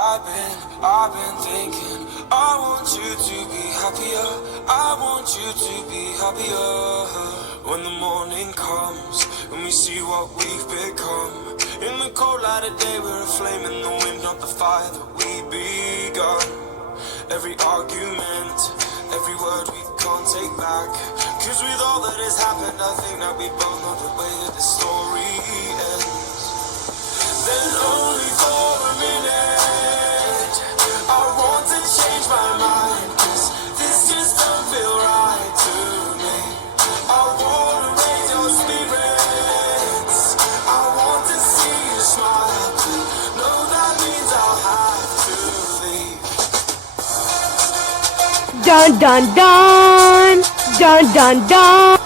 I've been thinking, I want you to be happier. I want you to be happier. When the morning comes, and we see what we've become. In the cold light of day, we're a flame in the wind, not the fire that we begun. Every argument, every word we can't take back. Cause with all that has happened, I think that we both know the way that the story ends. Then only for a minute, I want to change my mind, cause this just don't feel right to me. I wanna raise your spirits, I want to see you smile, but no, that means I'll have to leave. Dun dun dun, dun dun dun.